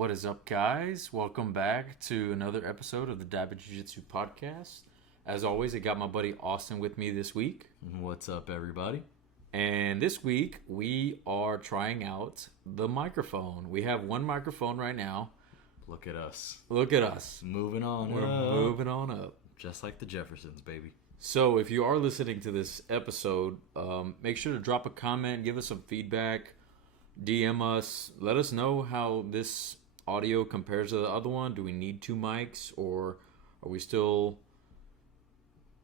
What is up, guys? Welcome back to another episode of the Dab Jiu Jitsu podcast. As always, I got my buddy Austin with me this week. What's up, everybody? And this week, we are trying out the microphone. We have one microphone right now. Look at us. Look at us. Moving on We're up. moving on up. Just like the Jeffersons, baby. So if you are listening to this episode, make sure to drop a comment, give us some feedback, DM us. Let us know how this audio compares to the other one. Do we need two mics, or are we still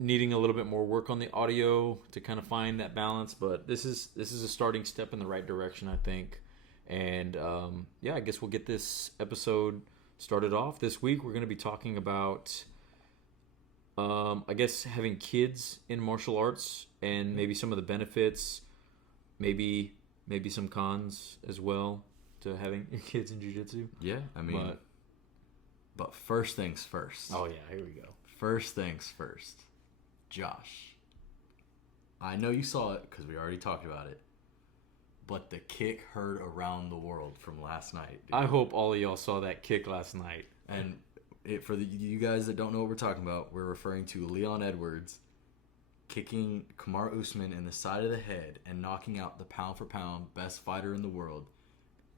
needing a little bit more work on the audio to kind of find that balance? But this is a starting step in the right direction, I think. And I guess we'll get this episode started off. This week we're going to be talking about I guess having kids in martial arts and maybe some of the benefits, maybe some cons as well to having kids in jiu-jitsu. Yeah, I mean, but first things first. Oh yeah, here we go. First things first. Josh, I know you saw it because we already talked about it, but the kick heard around the world from last night. Dude. I hope all of y'all saw that kick last night. And for you guys that don't know what we're talking about, we're referring to Leon Edwards kicking Kamaru Usman in the side of the head and knocking out the pound-for-pound best fighter in the world.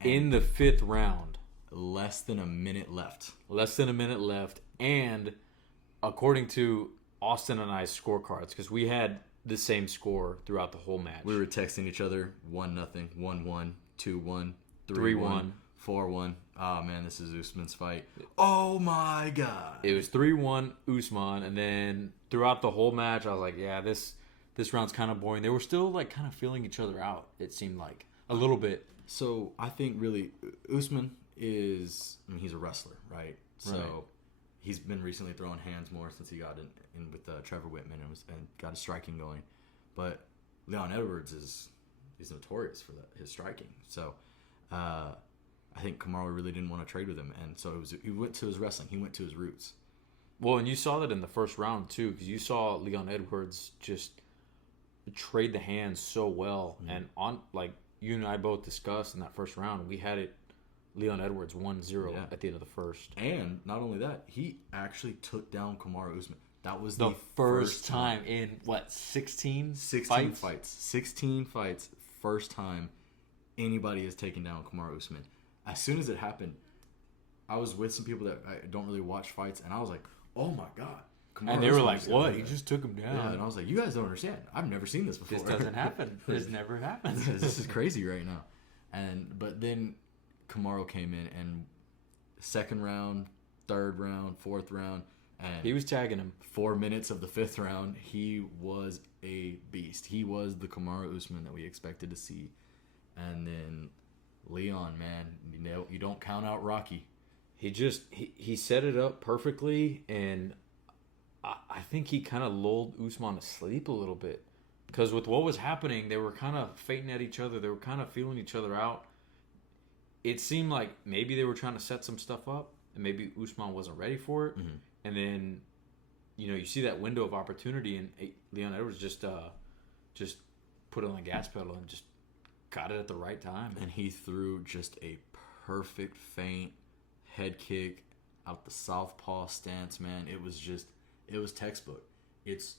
In the 5th round. Less than a minute left. And according to Austin and I's scorecards, because we had the same score throughout the whole match. We were texting each other 1-0, 1-1, 2-1, 3-1, 3-1, 4-1. Oh man, this is Usman's fight. Oh my god. It was 3-1 Usman, and then throughout the whole match, I was like, yeah, this round's kind of boring. They were still like kind of feeling each other out, it seemed like. A little bit. So I think really Usman he's a wrestler, right? So Right. he's been recently throwing hands more since he got in with Trevor Whitman and got his striking going. But Leon Edwards is notorious for his striking. So I think Kamaru really didn't want to trade with him, and so he went to his wrestling. He went to his roots. Well, and you saw that in the first round too, because you saw Leon Edwards just trade the hands so well, and on like you and I both discussed in that first round, we had it Leon Edwards 1-0 at the end of the first. And not only that, he actually took down Kamaru Usman. That was The first time in what 16 fights. 16 fights. First time anybody has taken down Kamaru Usman. As soon as it happened, I was with some people that I don't really watch fights, and I was like, "Oh my god!" Kamaru And they were Usman like, just "What? got He that." just took him down." Yeah, and I was like, "You guys don't understand. I've never seen this before. This doesn't happen. This never happens. This is crazy right now." But then Kamaru came in, and second round, third round, fourth round, and He was tagging him. 4 minutes of the fifth round, he was a beast. He was the Kamaru Usman that we expected to see. And then Leon, man, you don't count out Rocky. He set it up perfectly, and I think he kind of lulled Usman to sleep a little bit. Because with what was happening, they were kind of fainting at each other. They were kind of feeling each other out. It seemed like maybe they were trying to set some stuff up, and maybe Usman wasn't ready for it. Mm-hmm. And then, you see that window of opportunity, and Leon Edwards just put it on the gas pedal and just got it at the right time. And he threw just a perfect feint head kick out the southpaw stance, man. It was textbook. It's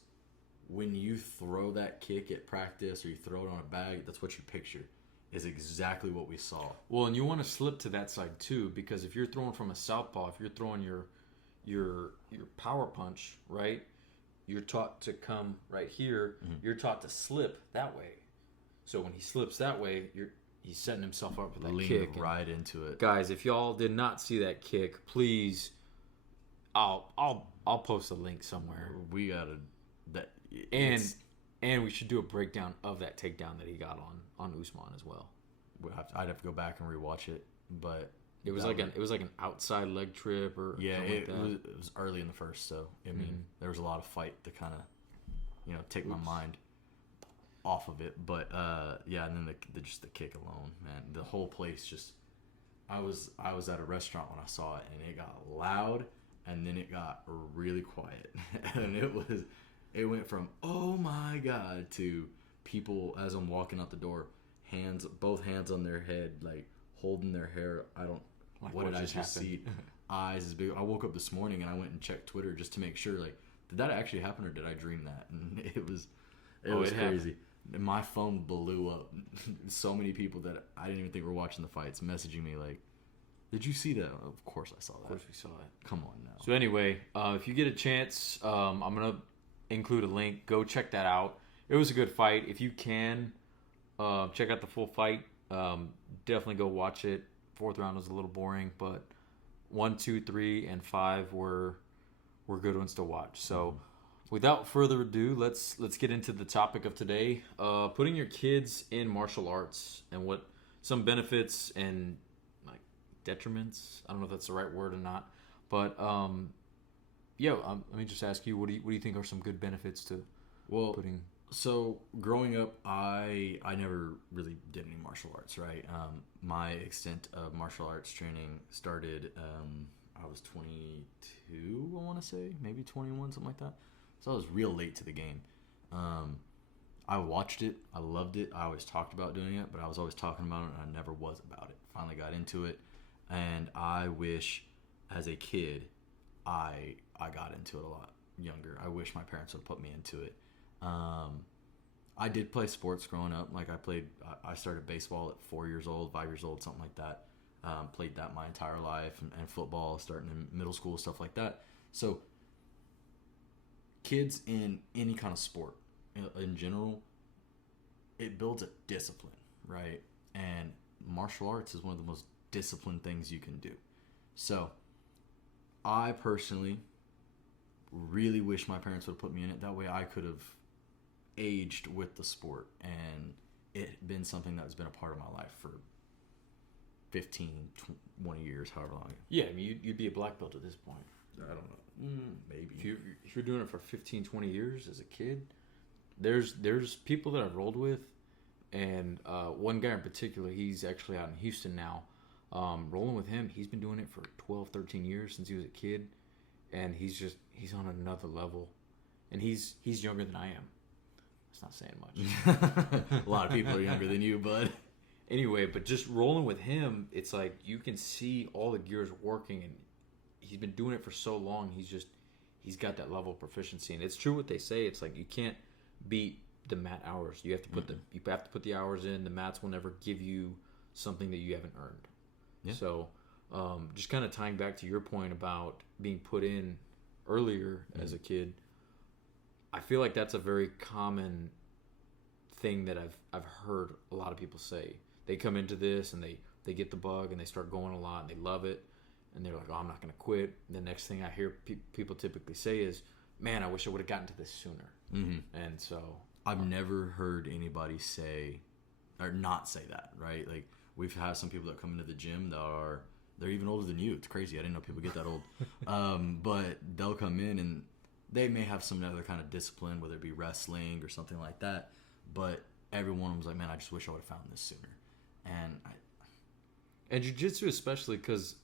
when you throw that kick at practice or you throw it on a bag, that's what you picture. Is exactly what we saw. Well, and you want to slip to that side too, because if you're throwing from a southpaw, if you're throwing your power punch, right, you're taught to come right here. Mm-hmm. You're taught to slip that way. So when he slips that way, he's setting himself up for that Lean kick. right into it. Guys, if y'all did not see that kick, please, I'll post a link somewhere. We gotta that And we should do a breakdown of that takedown that he got on Usman as well. I'd have to go back and rewatch it, but It was like an outside leg trip or yeah, something like that. it was early in the first, so I mean there was a lot of fight to kind of take my mind off of it, but and then the just the kick alone, man, the whole place just I was at a restaurant when I saw it, and it got loud, and then it got really quiet, and it went from oh my god to people as I'm walking out the door, both hands on their head, like holding their hair. Like, what did I just just see? Eyes as big. I woke up this morning and I went and checked Twitter just to make sure, like, did that actually happen or did I dream that? And it was crazy. Happened. My phone blew up. So many people that I didn't even think were watching the fights messaging me like, did you see that? Of course I saw that. Of course we saw it. Come on now. So anyway, if you get a chance, I'm going to include a link. Go check that out. It was a good fight. If you can, check out the full fight. Definitely go watch it. Fourth round was a little boring, but 1, 2, 3, and 5 were good ones to watch. So without further ado, let's get into the topic of today. Putting your kids in martial arts and what some benefits and like detriments. I don't know if that's the right word or not, but let me just ask you, what do you think are some good benefits to putting? So growing up, I never really did any martial arts, right? My extent of martial arts training started, I was 22, I want to say, maybe 21, something like that. So I was real late to the game. I watched it. I loved it. I always talked about doing it, but I was always talking about it, and I never was about it. Finally got into it, and I wish, as a kid, I got into it a lot younger. I wish my parents would put me into it. I did play sports growing up. Like I started baseball at 4 years old, 5 years old, something like that. Played that my entire life, and football starting in middle school, stuff like that. So kids in any kind of sport in general, it builds a discipline, right? And martial arts is one of the most disciplined things you can do. So I personally really wish my parents would have put me in it. That way I could have aged with the sport, and it had been something that has been a part of my life for 15, 20 years, however long. Yeah, I mean, you'd be a black belt at this point. I don't know. Maybe. If you're doing it for 15, 20 years as a kid, there's people that I've rolled with, and one guy in particular, he's actually out in Houston now. Rolling with him, he's been doing it for 12, 13 years since he was a kid, and he's on another level, and he's younger than I am. It's not saying much. A lot of people are younger than you, bud. Anyway, but just rolling with him, it's like you can see all the gears working, and he's been doing it for so long. He's got that level of proficiency, and it's true what they say. It's like you can't beat the mat hours. You have to put the hours in. The mats will never give you something that you haven't earned. Yeah. So, just kind of tying back to your point about being put in earlier as a kid, I feel like that's a very common thing that I've heard a lot of people say. They come into this and they get the bug and they start going a lot and they love it, and they're like, oh, I'm not going to quit. And the next thing I hear people typically say is, man, I wish I would have gotten to this sooner. Mm-hmm. And so I've never heard anybody say or not say that, right? Like, we've had some people that come into the gym they're even older than you. It's crazy. I didn't know people get that old. But they'll come in and they may have some other kind of discipline, whether it be wrestling or something like that. But every one of them was like, man, I just wish I would have found this sooner. And jiu-jitsu especially, because,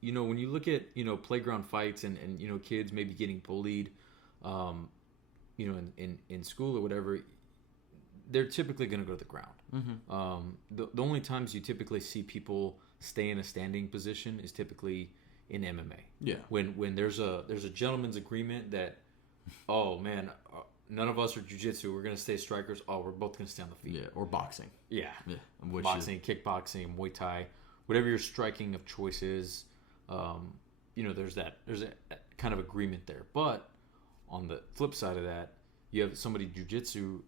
you know, when you look at, you know, playground fights and you know, kids maybe getting bullied, you know, in school or whatever, they're typically going to go to the ground. Mm-hmm. The only times you typically see people stay in a standing position is typically in MMA. Yeah. When there's a gentleman's agreement that, oh man, none of us are jiu-jitsu, we're going to stay strikers. Oh, we're both going to stay on the feet. Yeah, or boxing. Yeah. Boxing, kickboxing, Muay Thai, whatever your striking of choice is. You know, there's a kind of agreement there. But on the flip side of that, you have somebody jiu-jitsu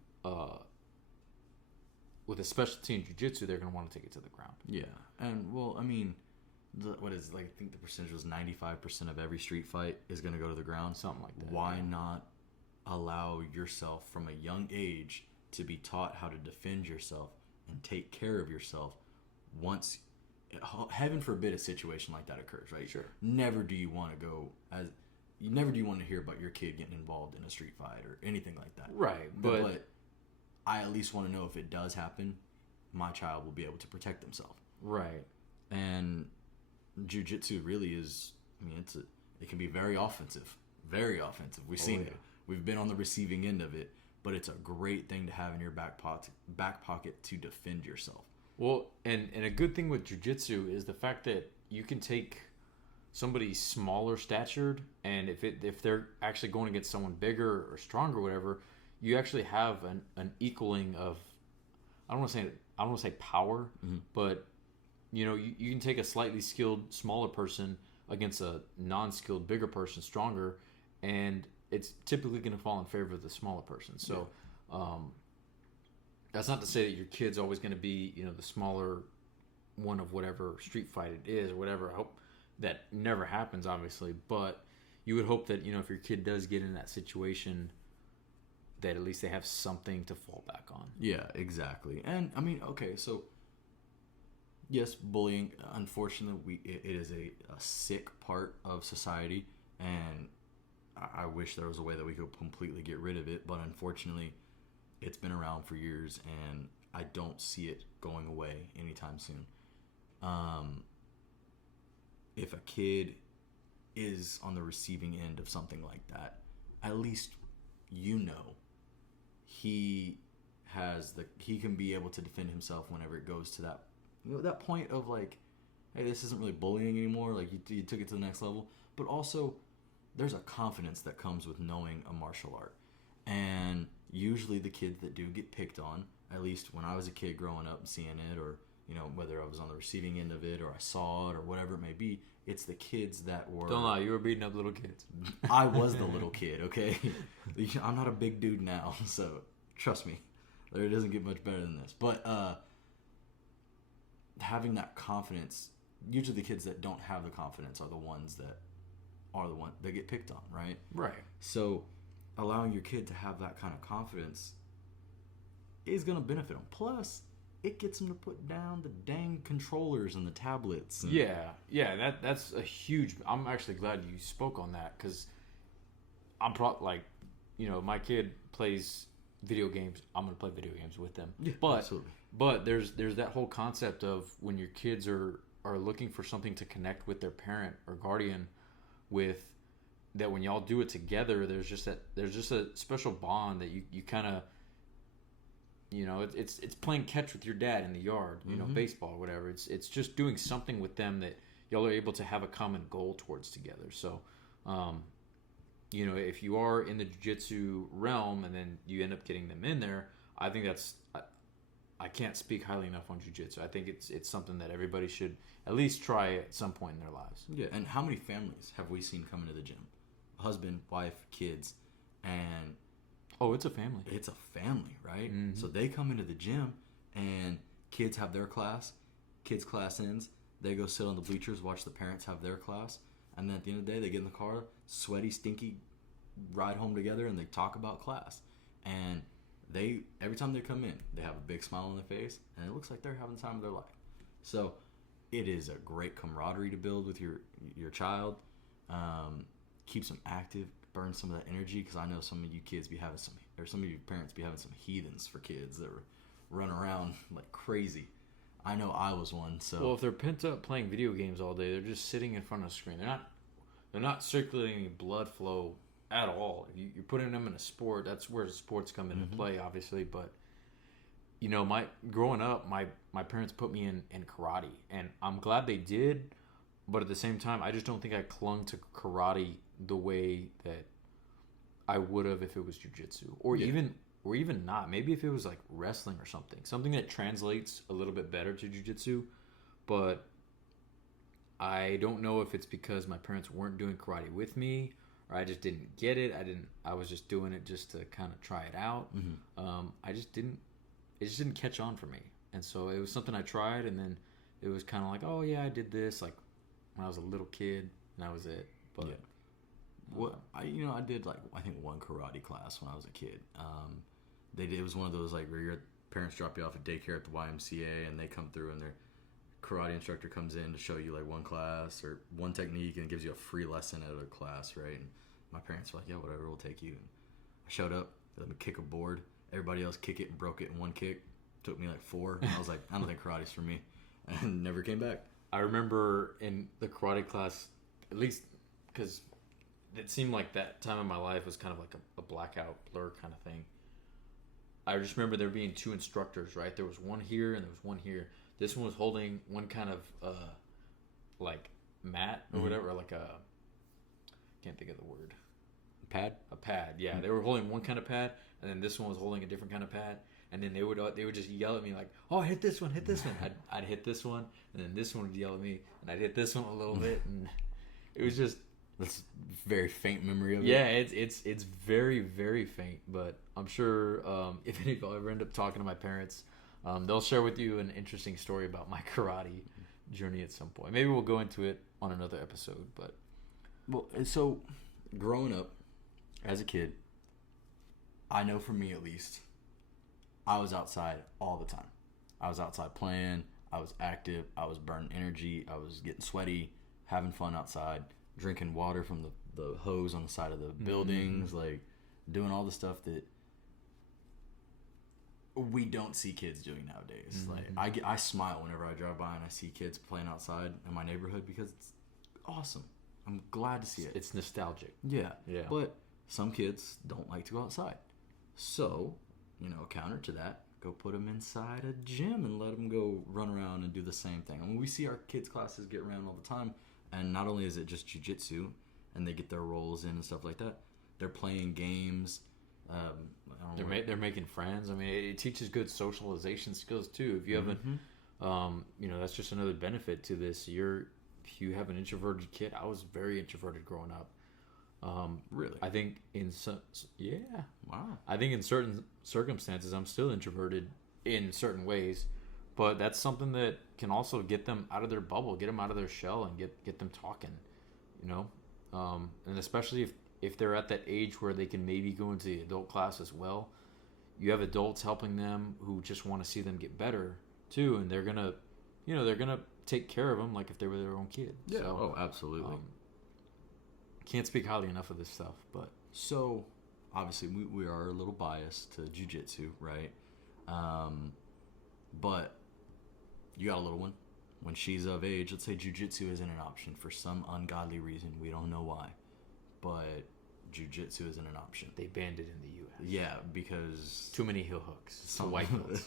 with a specialty in jiu-jitsu, they're going to want to take it to the ground. Yeah. And, well, I mean, I think the percentage was 95% of every street fight is going to go to the ground. Something like that. Why not allow yourself from a young age to be taught how to defend yourself and take care of yourself once, heaven forbid, a situation like that occurs, right? Sure. Never do you want to hear about your kid getting involved in a street fight or anything like that. Right. But I at least want to know if it does happen, my child will be able to protect themselves. Right. And jiu-jitsu really is, I mean, it can be very offensive. Very offensive. We've seen it. We've been on the receiving end of it, but it's a great thing to have in your back pocket to defend yourself. Well, and a good thing with jiu-jitsu is the fact that you can take somebody smaller statured, and if they're actually going against someone bigger or stronger or whatever, you actually have an equaling of, I don't want to say power, but you can take a slightly skilled smaller person against a non-skilled bigger person stronger, and it's typically going to fall in favor of the smaller person. So that's not to say that your kid's always going to be the smaller one of whatever street fight it is or whatever. I hope that never happens, obviously, but you would hope that if your kid does get in that situation, that at least they have something to fall back on. Yeah, exactly. And I mean, okay, so yes, bullying, unfortunately, it is a sick part of society, and I wish there was a way that we could completely get rid of it, but unfortunately, it's been around for years, and I don't see it going away anytime soon. If a kid is on the receiving end of something like that, at least he can be able to defend himself whenever it goes to that point of like, hey, this isn't really bullying anymore, like you took it to the next level. But also there's a confidence that comes with knowing a martial art, and usually the kids that do get picked on, at least when I was a kid growing up and seeing it, or whether I was on the receiving end of it or I saw it or whatever it may be, it's the kids that were... Don't lie, you were beating up little kids. I was the little kid, okay? I'm not a big dude now, so trust me, it doesn't get much better than this. But having that confidence, usually the kids that don't have the confidence are the ones that get picked on, right? Right. So allowing your kid to have that kind of confidence is going to benefit them. Plus, it gets them to put down the dang controllers and the tablets. Yeah, that's a huge... I'm actually glad you spoke on that, because I'm my kid plays video games. I'm going to play video games with them. Yeah, but, absolutely. But there's that whole concept of when your kids are looking for something to connect with their parent or guardian with, that when y'all do it together, there's just a special bond that you kind of... it's playing catch with your dad in the yard, baseball or whatever. It's just doing something with them that y'all are able to have a common goal towards together. So, if you are in the jiu-jitsu realm and then you end up getting them in there, I think I can't speak highly enough on jiu-jitsu. I think it's something that everybody should at least try at some point in their lives. Yeah, and how many families have we seen come into the gym? Husband, wife, kids, and... Oh, it's a family. It's a family, right? Mm-hmm. So they come into the gym, and kids have their class. Kids' class ends. They go sit on the bleachers, watch the parents have their class. And then at the end of the day, they get in the car, sweaty, stinky, ride home together, and they talk about class. And every time they come in, they have a big smile on their face, and it looks like they're having the time of their life. So it is a great camaraderie to build with your child. Keeps them active. Burn some of that energy, because I know some of you kids be having some of you parents be having some heathens for kids that run around like crazy. I know I was one. So well, if they're pent up playing video games all day, they're just sitting in front of a screen. They're not circulating any blood flow at all. If you're putting them in a sport, that's where the sports come into play, obviously. But growing up, my parents put me in karate, and I'm glad they did. But at the same time, I just don't think I clung to karate the way that I would have if it was jiu-jitsu, or even not. Maybe if it was like wrestling or something that translates a little bit better to jiu-jitsu. But I don't know if it's because my parents weren't doing karate with me, or I just didn't get it. I was just doing it just to kind of try it out. It just didn't catch on for me, and so it was something I tried, and then it was kind of like, oh yeah, I did this like when I was a little kid, and that was it. But I did I think one karate class when I was a kid. It was one of those like where your parents drop you off at daycare at the YMCA, and they come through, and their karate instructor comes in to show you like one class or one technique, and gives you a free lesson out of the class, right? And my parents were like, yeah, whatever, we'll take you. And I showed up, they let me kick a board. Everybody else kick it and broke it in one kick. Took me like 4, and I was like, I don't think karate's for me, and never came back. I remember in the karate class, at least because it seemed like that time of my life was kind of like a blackout blur kind of thing. I just remember there being 2 instructors, right? There was one here and there was one here. This one was holding one kind of like mat or whatever, like a, can't think of the word. A pad, yeah. They were holding one kind of pad, and then this one was holding a different kind of pad. And then they would just yell at me like, "Oh, hit this one, hit this one." I'd hit this one, and then this one would yell at me, and I'd hit this one a little bit, and it was just That's very faint memory of it. yeah, it's very very faint. But I'm sure if any of y'all ever end up talking to my parents, they'll share with you an interesting story about my karate journey at some point. Maybe we'll go into it on another episode. But Well, and so growing up as a kid, I know for me at least, I was outside all the time. I was outside playing. I was active. I was burning energy. I was getting sweaty, having fun outside, drinking water from the hose on the side of the buildings, like doing all the stuff that we don't see kids doing nowadays. Like I smile whenever I drive by and I see kids playing outside in my neighborhood because it's awesome. I'm glad to see it. it's nostalgic. Yeah. Yeah. But some kids don't like to go outside. So, counter to that, go put them inside a gym and let them go run around and do the same thing. I mean, we see our kids' classes get around all the time. And not only is it just jiu-jitsu and they get their rolls in and stuff like that, they're playing games. They're making friends. I mean, it teaches good socialization skills too. If you haven't, that's just another benefit to this. If you have an introverted kid, I was very introverted growing up. Really? I think in some, yeah. Wow. I think in certain circumstances, I'm still introverted in certain ways, but that's something that can also get them out of their bubble, get them out of their shell, and get them talking. And especially if they're at that age where they can maybe go into the adult class as well. You have adults helping them who just want to see them get better too, and they're gonna take care of them like if they were their own kid. Yeah. So, absolutely. Can't speak highly enough of this stuff, but So, obviously, we are a little biased to jiu-jitsu, right? But you got a little one. When she's of age, let's say jiu-jitsu isn't an option for some ungodly reason. We don't know why. But jiu-jitsu isn't an option. they banned it in the U.S. Yeah, because... Too many heel hooks. So Some- white belts.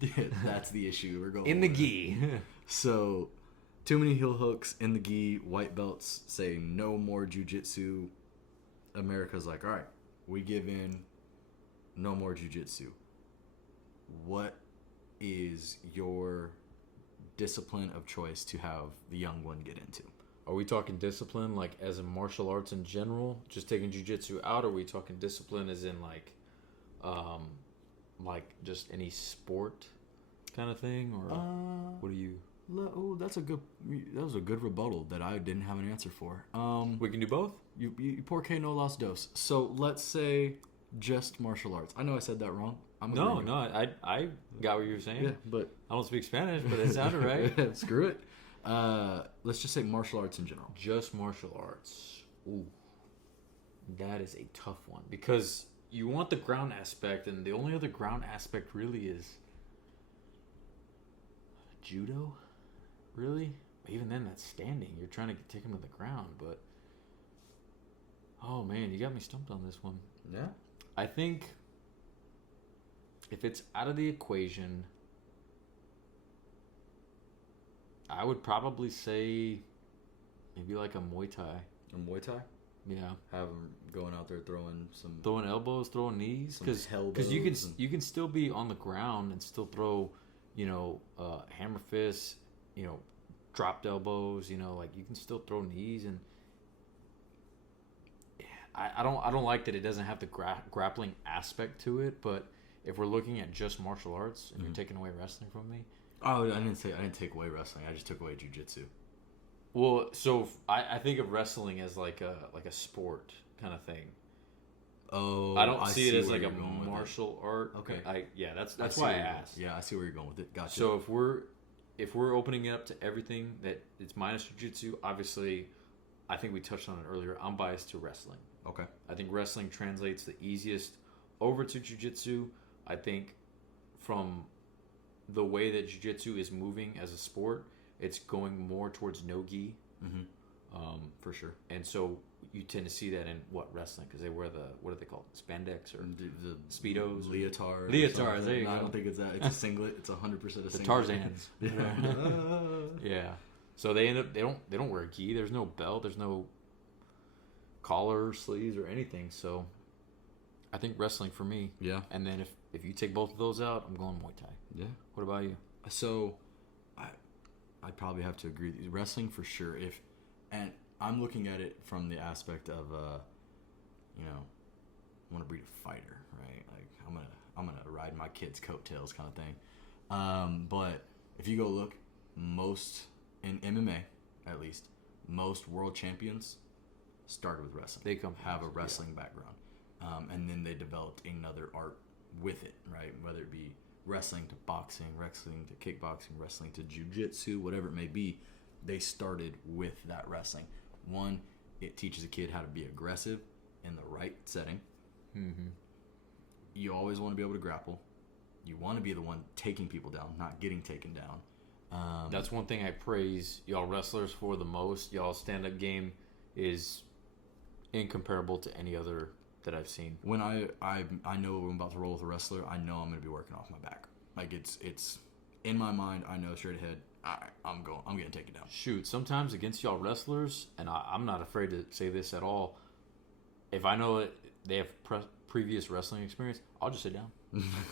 Yeah, that's the issue we're going In the with. gi. So, too many heel hooks in the gi, white belts say no more jiu-jitsu. America's like, all right, we give in, no more jiu-jitsu. What is your discipline of choice to have the young one get into? Are we talking discipline like as in martial arts in general, just taking jiu-jitsu out, or are we talking discipline as in like just any sport kind of thing, or what do you... Oh, that was a good rebuttal that I didn't have an answer for. We can do both? You por qué no las dos? So let's say just martial arts. I know I said that wrong. No, I got what you were saying. Yeah, but I don't speak Spanish, but it sounded right. screw it. Let's just say martial arts in general. Just martial arts. Ooh. That is a tough one because you want the ground aspect, and the only other ground aspect really is judo. Really? Even then, that's standing. You're trying to take him to the ground, but oh man, you got me stumped on this one. Yeah. I think if it's out of the equation, I would probably say maybe like a Muay Thai. A Muay Thai? Yeah. Have them going out there throwing some... Throwing elbows, throwing knees, because elbows you can still be on the ground and still throw, hammer fists, dropped elbows, like you can still throw knees, and I don't like that it doesn't have the grappling aspect to it. But if we're looking at just martial arts and you're taking away wrestling from me, Oh, I didn't take away wrestling. I just took away jiu-jitsu. well, so I think of wrestling as like a sport kind of thing. Oh, I don't see it as where like a you're going with it. martial art. Okay. That's see why I where you're going. asked. Yeah, I see where you're going with it. Gotcha. So if we're opening it up to everything that it's minus jiu-jitsu, obviously, I think we touched on it earlier. I'm biased to wrestling. okay. I think wrestling translates the easiest over to jiu-jitsu. I think from the way that jiu-jitsu is moving as a sport, it's going more towards no-gi. For sure. And so you tend to see that in wrestling, because they wear what are they called? Spandex or The Speedos? leotard. Leotards, there you No, go. I don't think it's that. It's a singlet. It's 100% a The singlet. Tarzans. Yeah. Yeah. So they end up they don't wear a gi. There's no belt. There's no collar, sleeves, or anything. So I think wrestling for me. Yeah. And then if you take both of those out, I'm going Muay Thai. Yeah. What about you? So, I'd probably have to agree with you. Wrestling for sure. And I'm looking at it from the aspect of, you know, I want to breed a fighter, right? Like I'm gonna ride my kid's coattails kind of thing. But if you go look, most in MMA, at least, most world champions started with wrestling. They come have a wrestling background, and then they developed another art with it, right? Whether it be wrestling to boxing, wrestling to kickboxing, wrestling to jiu-jitsu, whatever it may be, they started with that wrestling. One, it teaches a kid how to be aggressive in the right setting. Mm-hmm. You always want to be able to grapple. You want to be the one taking people down, not getting taken down. That's one thing I praise y'all wrestlers for the most. Y'all stand-up game is incomparable to any other that I've seen. When I know I'm about to roll with a wrestler, I know I'm going to be working off my back. Like it's in my mind. I know straight ahead. I'm getting taken down. Shoot, sometimes against y'all wrestlers, and I'm not afraid to say this at all. If I know that they have previous wrestling experience, I'll just sit down.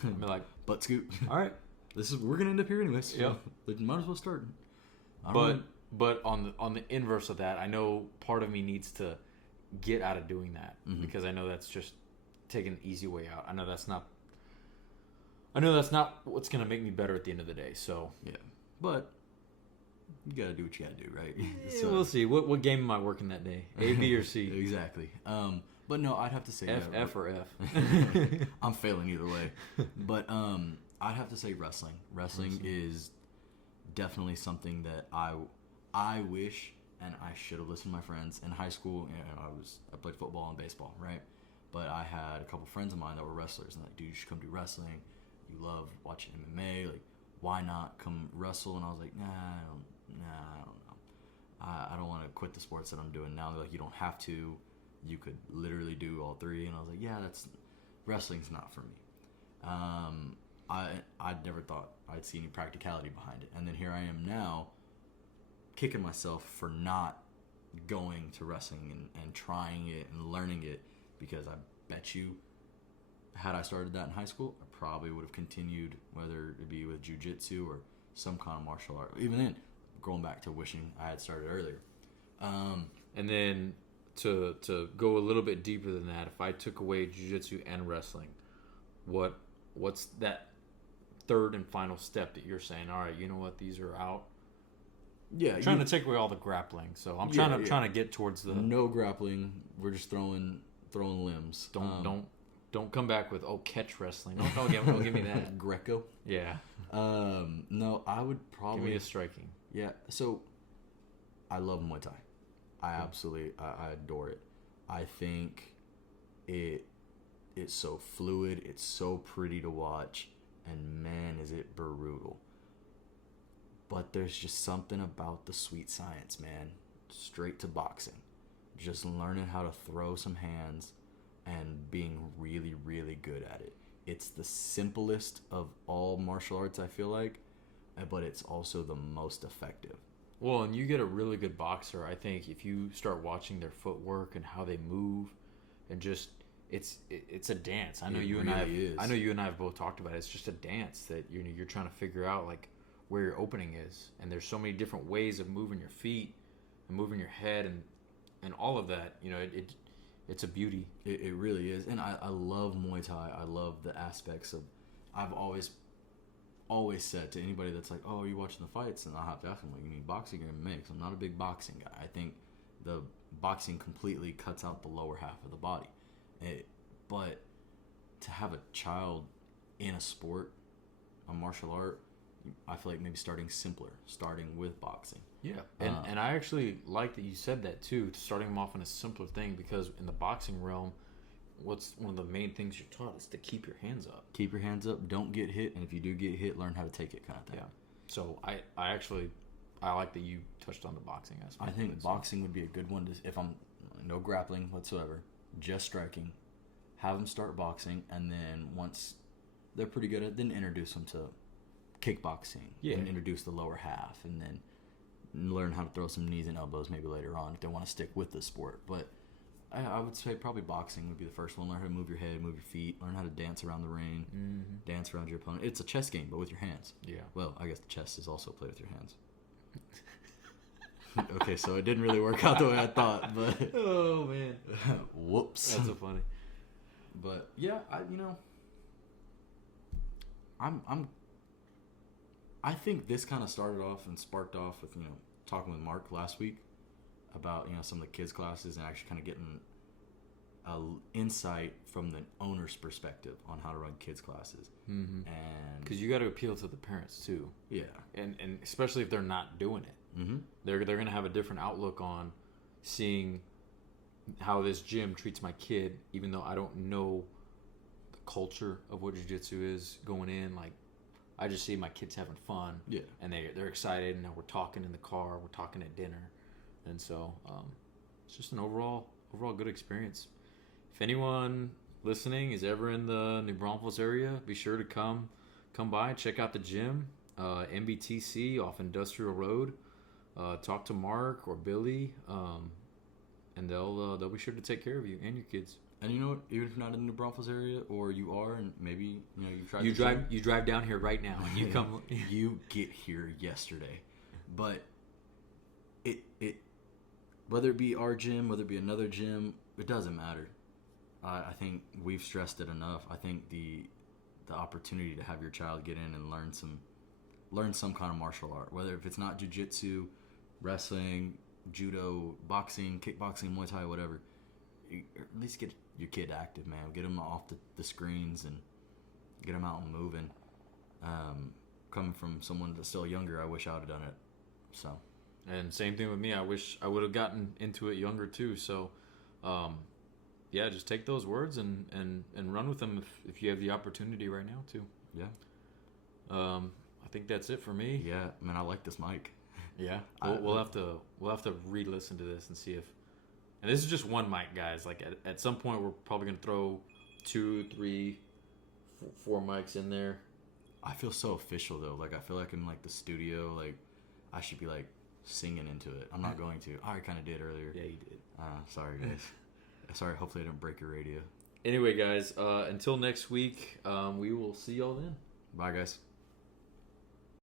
I'll be like, butt scoop. all right. We're gonna end up here anyways. Yeah. So might as well start. But on the inverse of that, I know part of me needs to get out of doing that because I know that's just taking the easy way out. I know that's not what's gonna make me better at the end of the day. So yeah, but you gotta do what you gotta do, right? So we'll see. What game am I working that day? A, B, or C? Exactly. But no, I'd have to say F or F. I'm failing either way. But I'd have to say wrestling. Wrestling is definitely something that I wish and I should have listened to my friends in high school. You know, I played football and baseball, right? But I had a couple friends of mine that were wrestlers, and like, dude, you should come do wrestling. You love watching MMA. Like, why not come wrestle? And I was like, nah, I don't know. I don't want to quit the sports that I'm doing now. They're like, you don't have to. You could literally do all three. And I was like, yeah, wrestling's not for me. I never thought I'd see any practicality behind it. And then here I am now, kicking myself for not going to wrestling and trying it and learning it, because I bet you, had I started that in high school, I probably would have continued, whether it be with jiu-jitsu or some kind of martial art. Even then, going back to wishing I had started earlier. And then to go a little bit deeper than that, if I took away jiu-jitsu and wrestling, what's that third and final step that you're saying, all right, you know what, these are out? Yeah, I'm trying to take away all the grappling, so I'm trying to get towards the no grappling. We're just throwing limbs. Don't come back with catch wrestling. Don't give me that. Greco. Yeah. No, I would probably give me a striking. Yeah. So I love Muay Thai. I absolutely I adore it. I think it's so fluid. It's so pretty to watch, and man, is it brutal. But there's just something about the sweet science, man. Straight to boxing. Just learning how to throw some hands and being really, really good at it. It's the simplest of all martial arts, I feel like, but it's also the most effective. Well, and you get a really good boxer, I think, if you start watching their footwork and how they move, and just it's a dance. I know you and I have both talked about it. It's just a dance that you're trying to figure out, like, where your opening is, and there's so many different ways of moving your feet and moving your head and all of that. It's a beauty. It really is. And I love Muay Thai. I love the aspects of, I've always said to anybody that's like, oh, are you watching the fights? And I'll have to ask them, like, you mean boxing or MMA? Because I'm not a big boxing guy. I think the boxing completely cuts out the lower half of the body. But to have a child in a sport, a martial art, I feel like maybe starting with boxing. Yeah, and I actually like that you said that too, starting them off on a simpler thing, because in the boxing realm, what's one of the main things you're taught is to keep your hands up. Keep your hands up, don't get hit, and if you do get hit, learn how to take it, kind of thing. Yeah. So I like that you touched on the boxing aspect. I think boxing would be a good one if I'm no grappling whatsoever, just striking. Have them start boxing, and then once they're pretty good at it, then introduce them to kickboxing. Yeah. And introduce the lower half, and then learn how to throw some knees and elbows maybe later on if they want to stick with the sport. But I would say probably boxing would be the first one. Learn how to move your head, move your feet, learn how to dance around the ring, dance around your opponent. It's a chess game, but with your hands. Yeah. Well, I guess the chess is also played with your hands. Okay, so it didn't really work out the way I thought, but Oh man. whoops. That's so funny. But yeah, I think this kind of started off and sparked off with talking with Mark last week about some of the kids classes and actually kind of getting a insight from the owner's perspective on how to run kids classes. Mm-hmm. And Because you got to appeal to the parents too. yeah, And especially if they're not doing it, mm-hmm. they're gonna have a different outlook on seeing how this gym treats my kid, even though I don't know the culture of what jiu-jitsu is going in. Like, I just see my kids having fun, Yeah. and they're excited, and now we're talking in the car, we're talking at dinner, and so it's just an overall good experience. If anyone listening is ever in the New Braunfels area, be sure to come by, check out the gym, MBTC off Industrial Road. Talk to Mark or Billy, and they'll be sure to take care of you and your kids. And you know what? Even if you're not in the New Braunfels area, or you are, and maybe you've tried. You drive down here right now, and you come. You get here yesterday, but it whether it be our gym, whether it be another gym, it doesn't matter. I think we've stressed it enough. I think the opportunity to have your child get in and learn some kind of martial art, whether if it's not jiu-jitsu, wrestling, judo, boxing, kickboxing, Muay Thai, whatever. At least get your kid active, man. Get them off the screens and get them out and moving. Coming from someone that's still younger, I wish I would have done it. So. And same thing with me. I wish I would have gotten into it younger too. So, yeah, just take those words and run with them if you have the opportunity right now too. Yeah. I think that's it for me. Yeah, man, I like this mic. Yeah, we'll have to re-listen to this and see if. And this is just one mic, guys. Like at some point, we're probably gonna throw 2, 3, 4 mics in there. I feel so official though. Like I feel like in like the studio, like I should be like singing into it. I'm not going to. I kind of did earlier. Yeah, you did. Sorry guys. Sorry. Hopefully I didn't break your radio. Anyway, guys. Until next week. We will see y'all then. Bye guys.